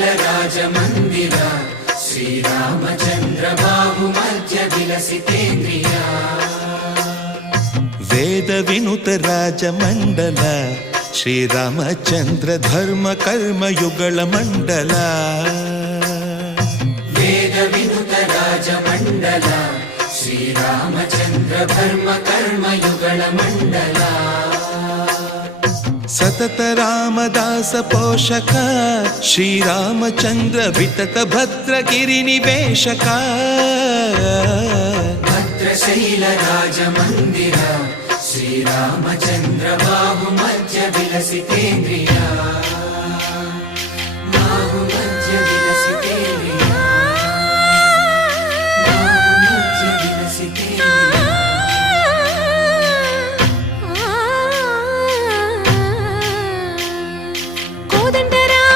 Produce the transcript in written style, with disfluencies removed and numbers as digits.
भद्रशैलराजमन्दिर श्रीरामचन्द्र बाहुमध्य विलसितेन्द्रिया वेद विनुत राजमण्डल श्रीरामचन्द्र धर्म कर्म युगल मण्डल वेद विनुत राजमण्डल श्रीरामचन्द्र धर्म कर्म युगल मण्डल सतत रामदास पोषक श्रीरामचन्द्र वितत भद्रगिरि निवेशक भद्रशैलराजमन्दिर श्रीरामचन्द्र बाहुमध्य विलसितेन्द्रिया